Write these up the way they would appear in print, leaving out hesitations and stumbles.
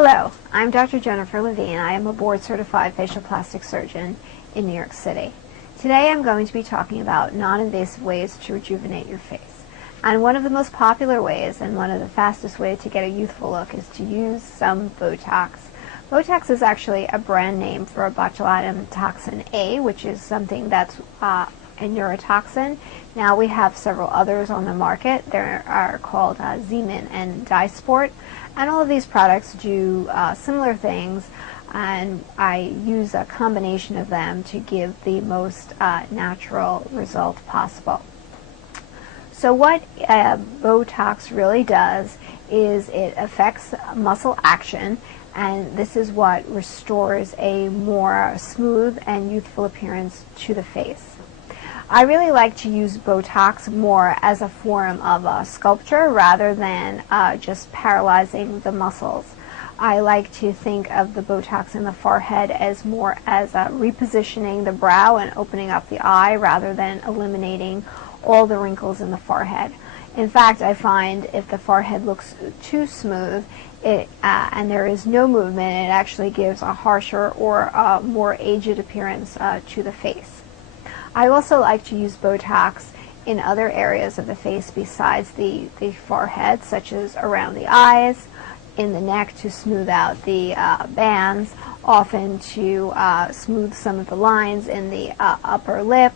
Hello, I'm Dr. Jennifer Levine. I am a board-certified facial plastic surgeon in New York City. Today I'm going to be talking about non-invasive ways to rejuvenate your face. And one of the most popular ways and one of the fastest ways to get a youthful look is to use some Botox. Botox is actually a brand name for botulinum toxin A, which is something that's a neurotoxin. Now we have several others on the market. They are called Levine and Dysport, and all of these products do similar things, and I use a combination of them to give the most natural result possible. So what Botox really does is it affects muscle action, and this is what restores a more smooth and youthful appearance to the face. I really like to use Botox more as a form of sculpture rather than just paralyzing the muscles. I like to think of the Botox in the forehead as more as repositioning the brow and opening up the eye rather than eliminating all the wrinkles in the forehead. In fact, I find if the forehead looks too smooth and there is no movement, it actually gives a harsher or more aged appearance to the face. I also like to use Botox in other areas of the face besides the forehead, such as around the eyes, in the neck to smooth out the bands, often to smooth some of the lines in the upper lip.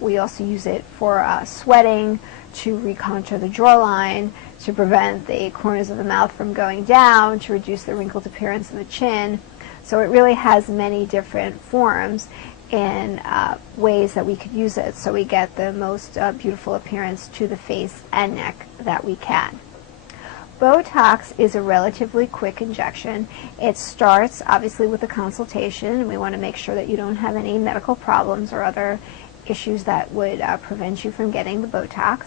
We also use it for sweating, to recontour the jawline, to prevent the corners of the mouth from going down, to reduce the wrinkled appearance of the chin. So it really has many different forms and ways that we could use it so we get the most beautiful appearance to the face and neck that we can. Botox is a relatively quick injection. It starts obviously with a consultation. We want to make sure that you don't have any medical problems or other issues that would prevent you from getting the Botox.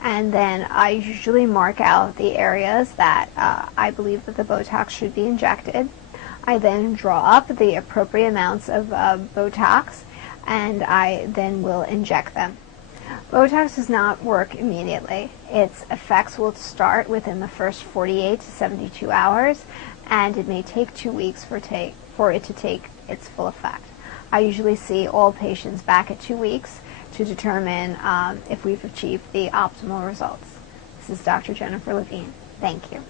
And then I usually mark out the areas that I believe that the Botox should be injected. I then draw up the appropriate amounts of Botox, and I then will inject them. Botox does not work immediately. Its effects will start within the first 48 to 72 hours, and it may take 2 weeks for it to take its full effect. I usually see all patients back at 2 weeks to determine if we've achieved the optimal results. This is Dr. Jennifer Levine. Thank you.